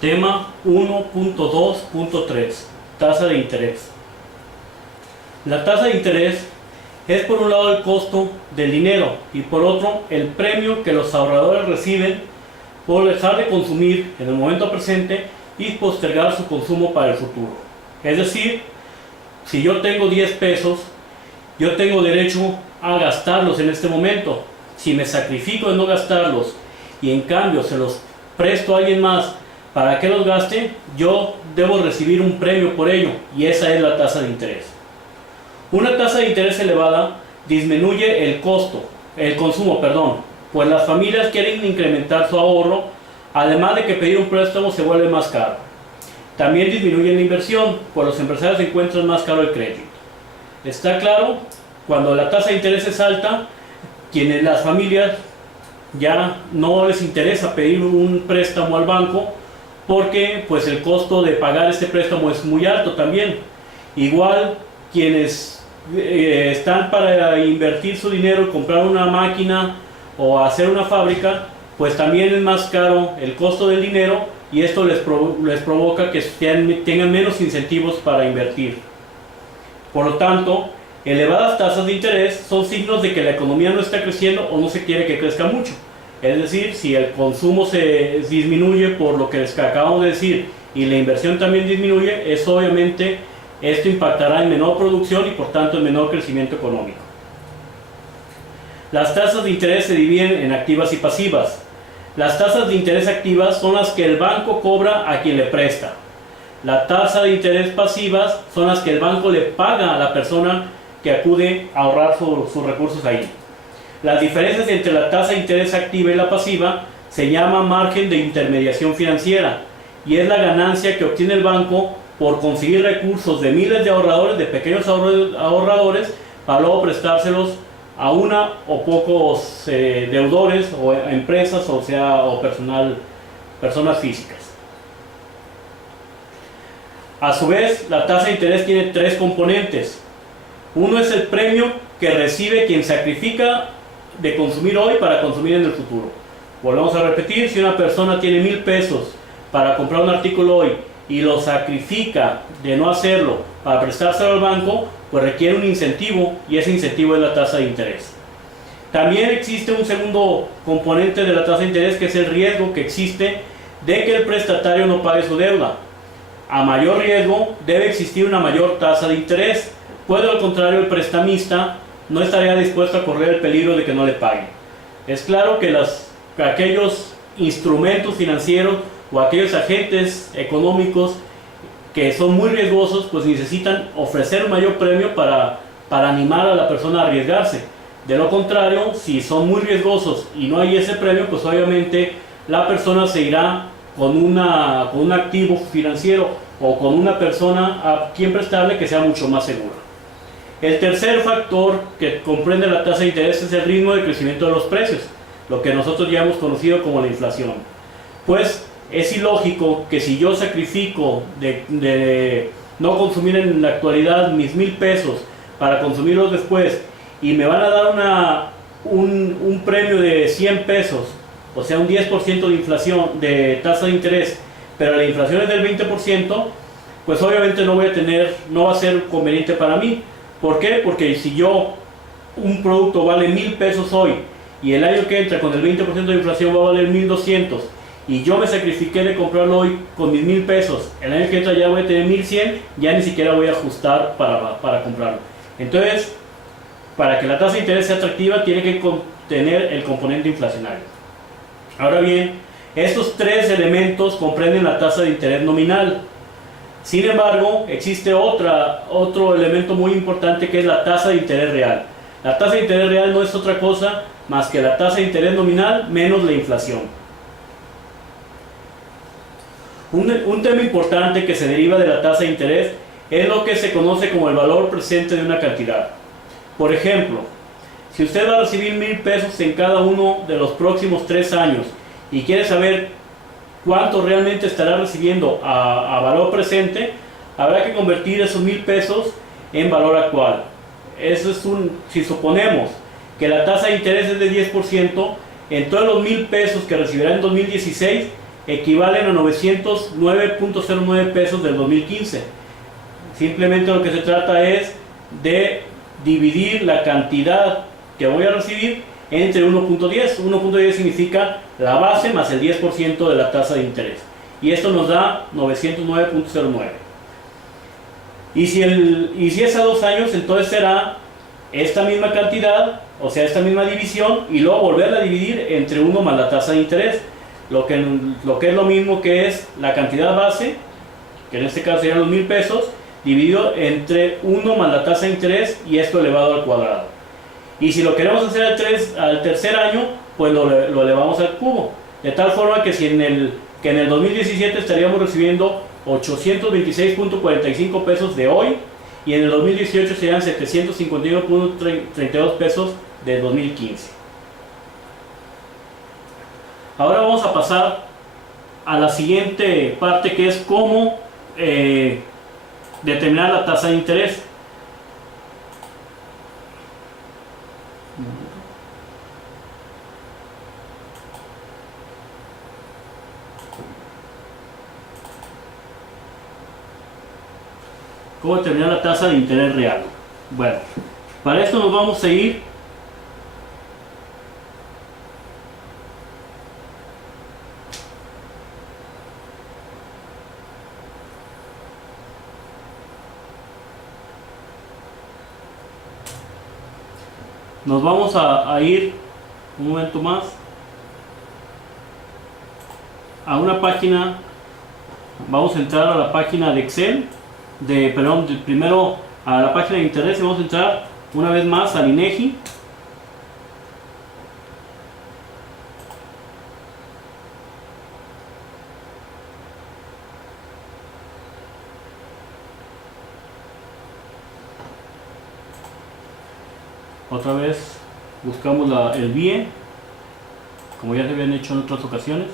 Tema 1.2.3. Tasa de interés. La tasa de interés es por un lado el costo del dinero y por otro el premio que los ahorradores reciben por dejar de consumir en el momento presente y postergar su consumo para el futuro. Es decir, si yo tengo 10 pesos, yo tengo derecho a gastarlos en este momento. Si me sacrifico de no gastarlos y en cambio se los presto a alguien más para que los gaste, yo debo recibir un premio por ello, y esa es la tasa de interés. Una tasa de interés elevada disminuye el consumo, pues las familias quieren incrementar su ahorro, además de que pedir un préstamo se vuelve más caro. También disminuye la inversión, pues los empresarios encuentran más caro el crédito. Está claro, cuando la tasa de interés es alta, las familias ya no les interesa pedir un préstamo al banco, porque pues el costo de pagar este préstamo es muy alto también. Igual quienes están para invertir su dinero y comprar una máquina o hacer una fábrica, pues también es más caro el costo del dinero, y esto les provoca que tengan menos incentivos para invertir. Por lo tanto, elevadas tasas de interés son signos de que la economía no está creciendo o no se quiere que crezca mucho. Es decir, si el consumo se disminuye por lo que les acabamos de decir y la inversión también disminuye, eso obviamente esto impactará en menor producción y por tanto en menor crecimiento económico. Las tasas de interés se dividen en activas y pasivas. Las tasas de interés activas son las que el banco cobra a quien le presta. La tasa de interés pasivas son las que el banco le paga a la persona que acude a ahorrar sus recursos ahí. Las diferencias entre la tasa de interés activa y la pasiva se llama margen de intermediación financiera, y es la ganancia que obtiene el banco por conseguir recursos de miles de ahorradores, de pequeños ahorradores, para luego prestárselos a una o pocos deudores o empresas, o personas físicas. A su vez, la tasa de interés tiene tres componentes. Uno es el premio que recibe quien sacrifica de consumir hoy para consumir en el futuro. Volvemos a repetir, si una persona tiene 1,000 pesos para comprar un artículo hoy y lo sacrifica de no hacerlo para prestárselo al banco, pues requiere un incentivo, y ese incentivo es la tasa de interés. También existe un segundo componente de la tasa de interés, que es el riesgo que existe de que el prestatario no pague su deuda. A mayor riesgo debe existir una mayor tasa de interés, pues de lo contrario el prestamista no estaría dispuesto a correr el peligro de que no le paguen. Es claro que aquellos instrumentos financieros o aquellos agentes económicos que son muy riesgosos, pues necesitan ofrecer un mayor premio para animar a la persona a arriesgarse. De lo contrario, si son muy riesgosos y no hay ese premio, pues obviamente la persona se irá con un activo financiero o con una persona a quien prestarle que sea mucho más segura. El tercer factor que comprende la tasa de interés es el ritmo de crecimiento de los precios, lo que nosotros ya hemos conocido como la inflación. Pues es ilógico que si yo sacrifico de no consumir en la actualidad mis 1,000 pesos para consumirlos después, y me van a dar un premio de 100 pesos, o sea un 10% de inflación, de tasa de interés, pero la inflación es del 20%, pues obviamente no va a ser conveniente para mí. ¿Por qué? Porque si un producto vale 1,000 pesos hoy y el año que entra con el 20% de inflación va a valer 1,200, y yo me sacrifiqué de comprarlo hoy con mis 1,000 pesos, el año que entra ya voy a tener 1,100, ya ni siquiera voy a ajustar para comprarlo. Entonces, para que la tasa de interés sea atractiva, tiene que contener el componente inflacionario. Ahora bien, estos tres elementos comprenden la tasa de interés nominal. Sin embargo, existe otro elemento muy importante, que es la tasa de interés real. La tasa de interés real no es otra cosa más que la tasa de interés nominal menos la inflación. Un tema importante que se deriva de la tasa de interés es lo que se conoce como el valor presente de una cantidad. Por ejemplo, si usted va a recibir 1,000 pesos en cada uno de los próximos 3 años y quiere saber cuánto realmente estará recibiendo a valor presente, habrá que convertir esos 1,000 pesos en valor actual. Si suponemos que la tasa de interés es de 10%, entonces los 1,000 pesos que recibirá en 2016 equivalen a 909.09 pesos del 2015. Simplemente lo que se trata es de dividir la cantidad que voy a recibir entre 1.10. 1.10 significa la base más el 10% de la tasa de interés. Y esto nos da 909.09. Y si es a 2 años, entonces será esta misma cantidad, o sea, esta misma división, y luego volverla a dividir entre 1 más la tasa de interés. Lo que es lo mismo que es la cantidad base, que en este caso serían los 1,000 pesos, dividido entre 1 más la tasa de interés, y esto elevado al cuadrado. Y si lo queremos hacer al tercer año, pues lo elevamos al cubo. De tal forma que en el 2017 estaríamos recibiendo 826.45 pesos de hoy, y en el 2018 serían 751.32 pesos de 2015. Ahora vamos a pasar a la siguiente parte, que es cómo determinar la tasa de interés. ¿Cómo determinar la tasa de interés real? Bueno, para esto nos vamos a ir un momento más a una página. Vamos a entrar a la página de Excel, primero a la página de interés, y vamos a entrar una vez más al INEGI. Otra vez buscamos el BIE, como ya se habían hecho en otras ocasiones.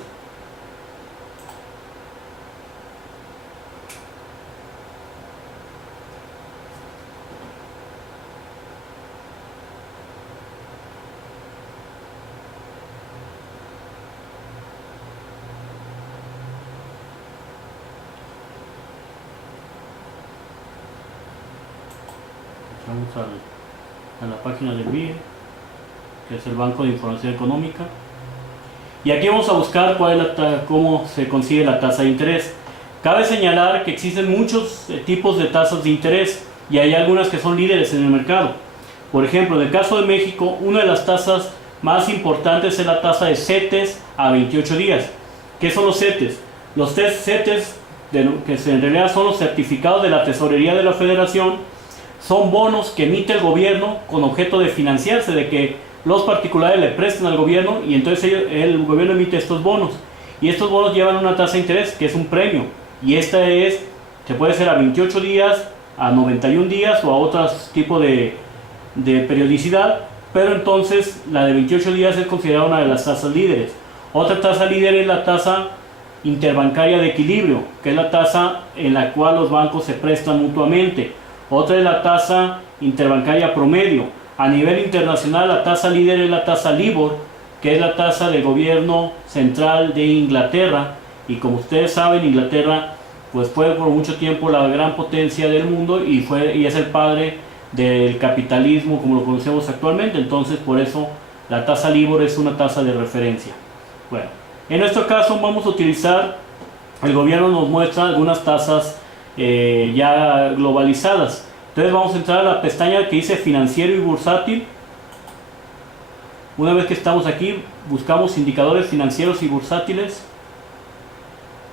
Vamos a la página del BIE, que es el Banco de Información Económica, y aquí vamos a buscar cómo se consigue la tasa de interés. Cabe señalar que existen muchos tipos de tasas de interés, y hay algunas que son líderes en el mercado. Por ejemplo, en el caso de México, una de las tasas más importantes es la tasa de CETES a 28 días. ¿Qué son los CETES? Los CETES, que en realidad son los certificados de la Tesorería de la Federación, son bonos que emite el gobierno con objeto de financiarse, de que los particulares le presten al gobierno, y entonces el gobierno emite estos bonos, y estos bonos llevan una tasa de interés que es un premio, y esta se puede ser a 28 días, a 91 días o a otros tipos de periodicidad, pero entonces la de 28 días es considerada una de las tasas líderes. Otra tasa líder es la tasa interbancaria de equilibrio, que es la tasa en la cual los bancos se prestan mutuamente. Otra es la tasa interbancaria promedio. A nivel internacional, la tasa líder es la tasa LIBOR, que es la tasa del gobierno central de Inglaterra, y como ustedes saben, Inglaterra pues fue por mucho tiempo la gran potencia del mundo, y es el padre del capitalismo como lo conocemos actualmente. Entonces, por eso la tasa LIBOR es una tasa de referencia. Bueno, en nuestro caso vamos a utilizar, el gobierno nos muestra algunas tasas ya globalizadas. Entonces vamos a entrar a la pestaña que dice financiero y bursátil. Una vez que estamos aquí, buscamos indicadores financieros y bursátiles.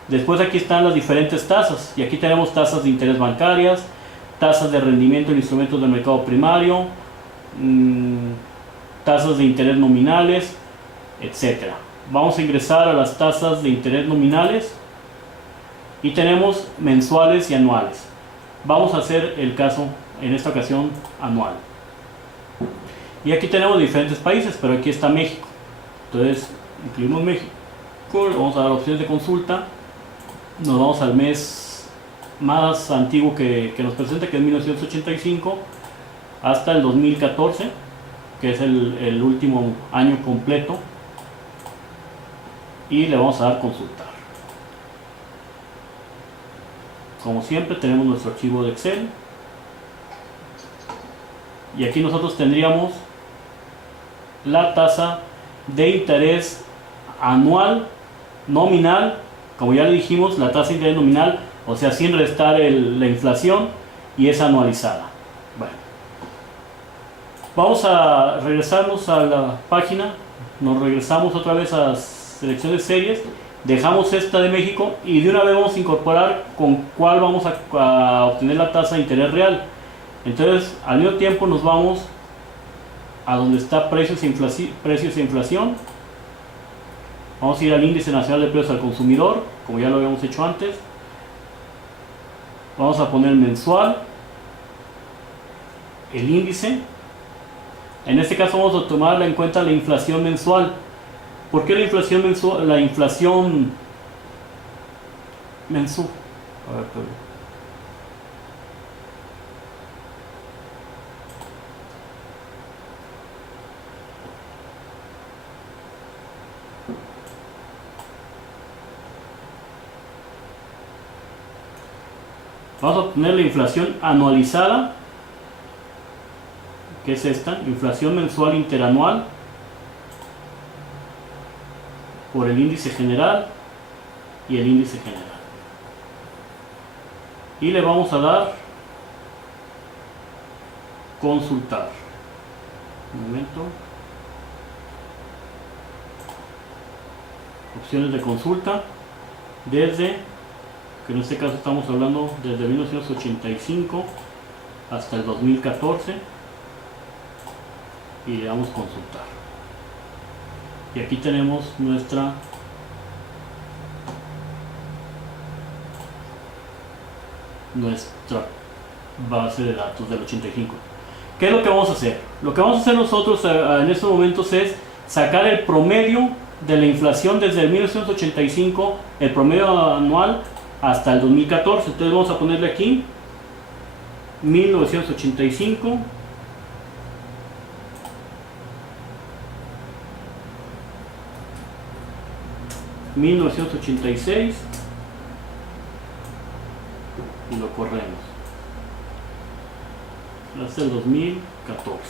Después aquí están las diferentes tasas, y aquí tenemos tasas de interés bancarias, tasas de rendimiento en instrumentos del mercado primario, tasas de interés nominales, etc. Vamos a ingresar a las tasas de interés nominales, y tenemos mensuales y anuales. Vamos a hacer el caso, en esta ocasión, anual. Y aquí tenemos diferentes países, pero aquí está México. Entonces, incluimos México, le vamos a dar opciones de consulta, nos vamos al mes más antiguo que nos presenta, que es 1985, hasta el 2014, que es el último año completo y le vamos a dar consultar. Como siempre tenemos nuestro archivo de Excel y aquí nosotros tendríamos la tasa de interés anual nominal, como ya le dijimos, la tasa de interés nominal, o sea, sin restar la inflación, y es anualizada. Bueno, vamos a regresarnos a la página, nos regresamos otra vez a selección de series, dejamos esta de México y de una vez vamos a incorporar con cuál vamos a obtener la tasa de interés real. Entonces, al mismo tiempo nos vamos a donde está precios e inflación. Vamos a ir al índice nacional de precios al consumidor, como ya lo habíamos hecho antes. Vamos a poner mensual, el índice. En este caso vamos a tomar en cuenta la inflación mensual. ¿Por qué la inflación mensual? La inflación mensual. A ver, perdón. Vamos a obtener la inflación anualizada, que es esta, inflación mensual interanual, por el índice general y el índice general. Y le vamos a dar consultar. Un momento. Opciones de consulta desde, que en este caso estamos hablando desde 1985 hasta el 2014, y le damos consultar. Y aquí tenemos nuestra base de datos del 85. ¿Qué es lo que vamos a hacer? Lo que vamos a hacer nosotros en estos momentos es sacar el promedio de la inflación desde el 1985, el promedio anual hasta el 2014. Entonces vamos a ponerle aquí 1985 1986 y lo corremos hasta el 2014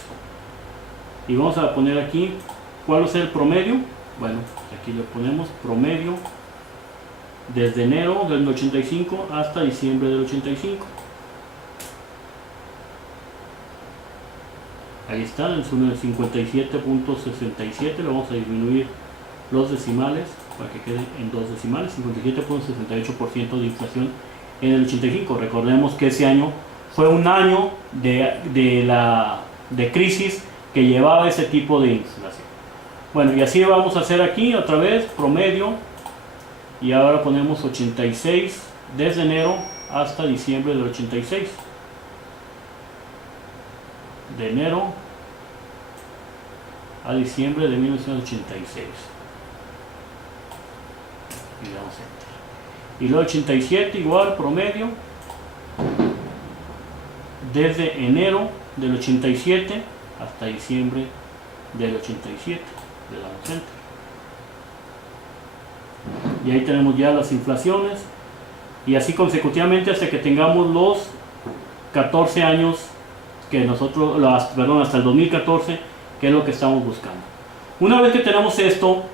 y vamos a poner aquí cuál va a ser el promedio. Bueno, aquí le ponemos promedio desde enero del 85 hasta diciembre del 85. Ahí está, en su 57.67. Le vamos a disminuir los decimales para que quede en dos decimales. 57.68% de inflación en el 85. Recordemos que ese año fue un año de crisis que llevaba ese tipo de inflación. Bueno, y así vamos a hacer aquí otra vez promedio, y ahora ponemos 86 desde enero hasta diciembre del 86. De enero a diciembre de 1986. Y le damos enter. Y luego 87 igual promedio desde enero del 87 hasta diciembre del 87. Le damos enter. Y ahí tenemos ya las inflaciones, y así consecutivamente hasta que tengamos los 14 años que nosotros, hasta el 2014, que es lo que estamos buscando. Una vez que tenemos esto,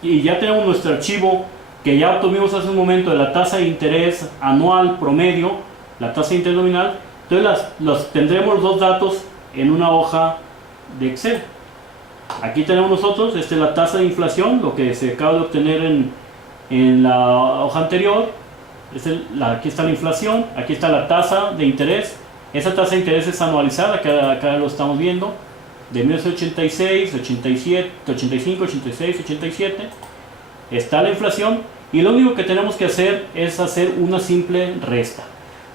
y ya tenemos nuestro archivo que ya obtuvimos hace un momento de la tasa de interés anual promedio, la tasa de interés nominal. Entonces tendremos los dos datos en una hoja de Excel. Aquí tenemos nosotros la tasa de inflación, lo que se acaba de obtener en la hoja anterior. Aquí está la inflación, aquí está la tasa de interés. Esa tasa de interés es anualizada, que acá lo estamos viendo, de 1986, 87, 85, 86, 87. Está la inflación, y lo único que tenemos que hacer es hacer una simple resta.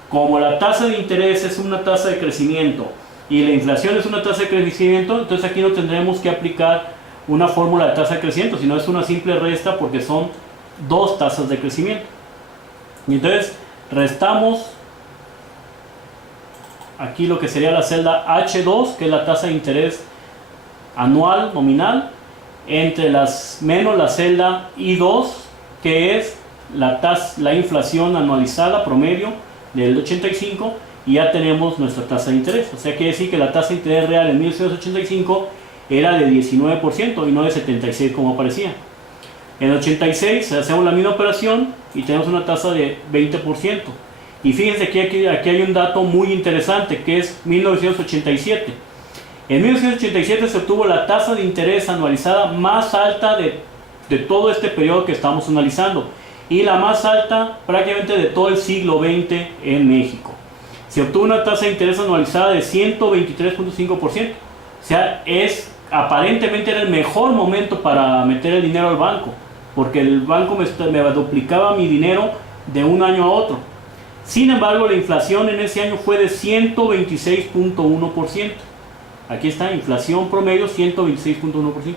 Como la tasa de interés es una tasa de crecimiento y la inflación es una tasa de crecimiento, entonces aquí no tendremos que aplicar una fórmula de tasa de crecimiento, sino es una simple resta porque son dos tasas de crecimiento. Y entonces restamos aquí lo que sería la celda H2, que es la tasa de interés anual nominal, entre las menos la celda I2, que es la inflación anualizada promedio del 85, y ya tenemos nuestra tasa de interés. O sea, quiere decir que la tasa de interés real en 1985 era de 19% y no de 76% como aparecía. En 86 hacemos la misma operación y tenemos una tasa de 20%. Y fíjense que aquí hay un dato muy interesante, que es 1987. En 1987 se obtuvo la tasa de interés anualizada más alta de todo este periodo que estamos analizando, y la más alta prácticamente de todo el siglo XX en México. Se obtuvo una tasa de interés anualizada de 123.5%. O sea, aparentemente era el mejor momento para meter el dinero al banco, porque el banco me duplicaba mi dinero de un año a otro. Sin embargo, la inflación en ese año fue de 126.1%. Aquí está, inflación promedio 126.1%.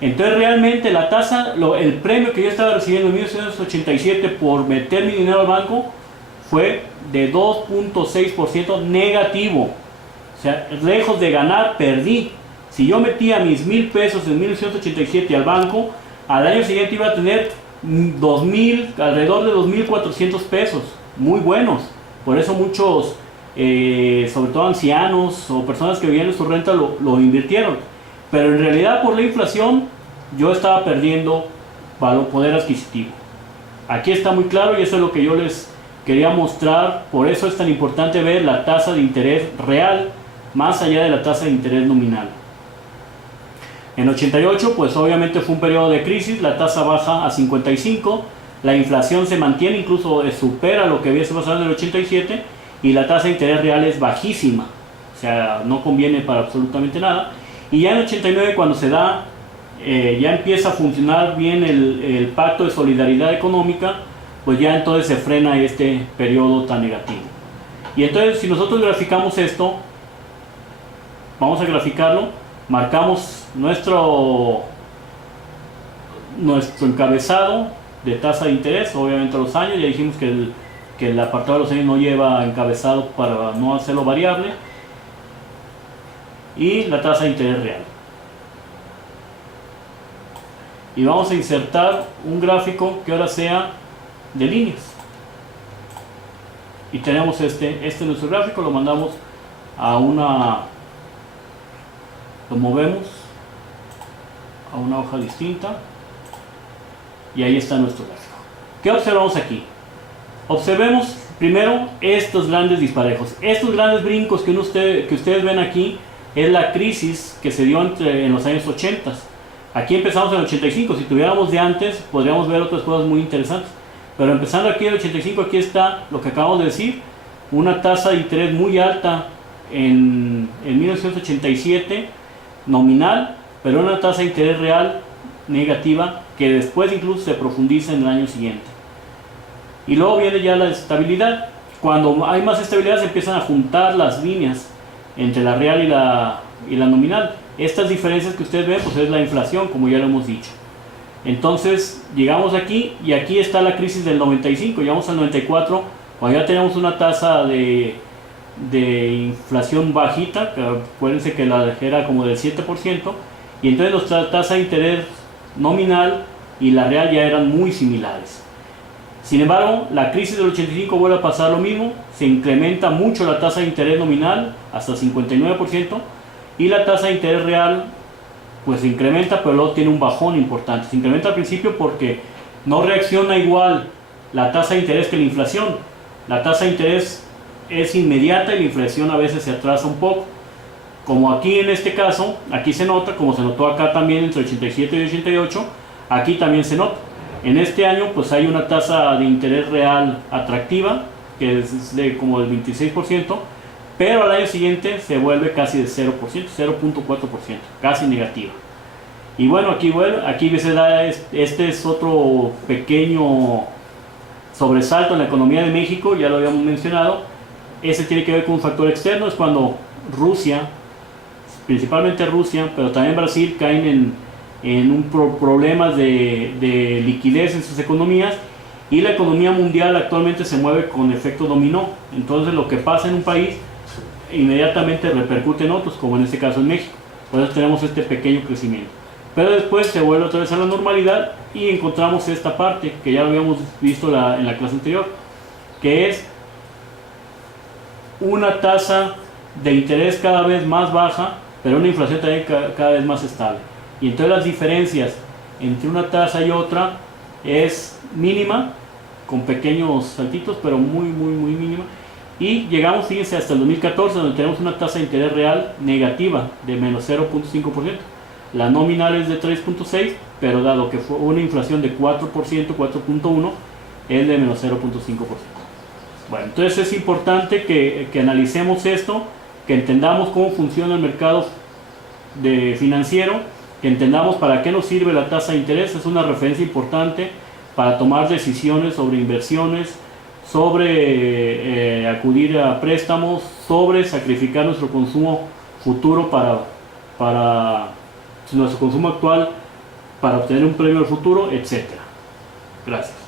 Entonces realmente la tasa, el premio que yo estaba recibiendo en 1987 por meter mi dinero al banco fue de 2.6% negativo. O sea, lejos de ganar, perdí. Si yo metía mis 1,000 pesos en 1987 al banco, al año siguiente iba a tener alrededor de 2,400 pesos. Muy buenos. Por eso muchos, sobre todo ancianos o personas que vivían de su renta, lo invirtieron. Pero en realidad, por la inflación, yo estaba perdiendo poder adquisitivo. Aquí está muy claro, y eso es lo que yo les quería mostrar. Por eso es tan importante ver la tasa de interés real más allá de la tasa de interés nominal. En 88, pues obviamente fue un periodo de crisis, la tasa baja a 55, la inflación se mantiene, incluso supera lo que había pasado en el 87, y la tasa de interés real es bajísima, o sea, no conviene para absolutamente nada. Y ya en 89, cuando se da, ya empieza a funcionar bien el pacto de solidaridad económica, pues ya entonces se frena este periodo tan negativo. Y entonces, si nosotros graficamos esto, vamos a graficarlo, marcamos nuestro encabezado de tasa de interés, obviamente los años, ya dijimos que el apartado de los años no lleva encabezado para no hacerlo variable, y la tasa de interés real. Y vamos a insertar un gráfico que ahora sea de líneas. Y tenemos este es nuestro gráfico, lo mandamos lo movemos a una hoja distinta, y ahí está nuestro gráfico. ¿Qué observamos aquí? Observemos primero estos grandes disparejos, estos grandes brincos que ustedes ven aquí. Es la crisis que se dio en los años 80. Aquí empezamos en el 85. Si tuviéramos de antes, podríamos ver otras cosas muy interesantes. Pero empezando aquí en el 85, aquí está lo que acabamos de decir. Una tasa de interés muy alta en 1987, nominal, pero una tasa de interés real negativa, que después incluso se profundiza en el año siguiente. Y luego viene ya la estabilidad. Cuando hay más estabilidad, se empiezan a juntar las líneas entre la real y la nominal. Estas diferencias que ustedes ven, pues es la inflación, como ya lo hemos dicho. Entonces llegamos aquí, y aquí está la crisis del 95. Llegamos al 94, cuando ya tenemos una tasa de inflación bajita, que acuérdense que la era como del 7%, y entonces nuestra tasa de interés nominal y la real ya eran muy similares. Sin embargo, la crisis del 85 vuelve a pasar lo mismo, se incrementa mucho la tasa de interés nominal hasta 59%, y la tasa de interés real pues se incrementa, pero luego tiene un bajón importante. Se incrementa al principio porque no reacciona igual la tasa de interés que la inflación. La tasa de interés es inmediata y la inflación a veces se atrasa un poco. Como aquí en este caso, aquí se nota, como se notó acá también entre 87 y 88, aquí también se nota. En este año pues hay una tasa de interés real atractiva, que es de como del 26%, pero al año siguiente se vuelve casi de 0%, 0.4%, casi negativa. Y bueno, aquí se da, este es otro pequeño sobresalto en la economía de México, ya lo habíamos mencionado. Ese tiene que ver con un factor externo, es cuando Rusia, principalmente Rusia, pero también Brasil, caen en problemas de liquidez en sus economías, y la economía mundial actualmente se mueve con efecto dominó. Entonces lo que pasa en un país inmediatamente repercute en otros, como en este caso en México. Por eso tenemos este pequeño crecimiento. pero después se vuelve otra vez a la normalidad y encontramos esta parte que ya lo habíamos visto en la clase anterior, que es una tasa de interés cada vez más baja, pero una inflación también cada vez más estable. Y entonces las diferencias entre una tasa y otra es mínima, con pequeños saltitos, pero muy mínima. Y llegamos, fíjense, hasta el 2014, donde tenemos una tasa de interés real negativa de menos 0.5%. La nominal es de 3.6, pero dado que fue una inflación de 4%, 4.1, es de menos 0.5%. Bueno, entonces es importante que analicemos esto, que entendamos cómo funciona el mercado financiero, que entendamos para qué nos sirve la tasa de interés. Es una referencia importante para tomar decisiones sobre inversiones, sobre acudir a préstamos, sobre sacrificar nuestro consumo futuro para nuestro consumo actual para obtener un premio al futuro, etc. Gracias.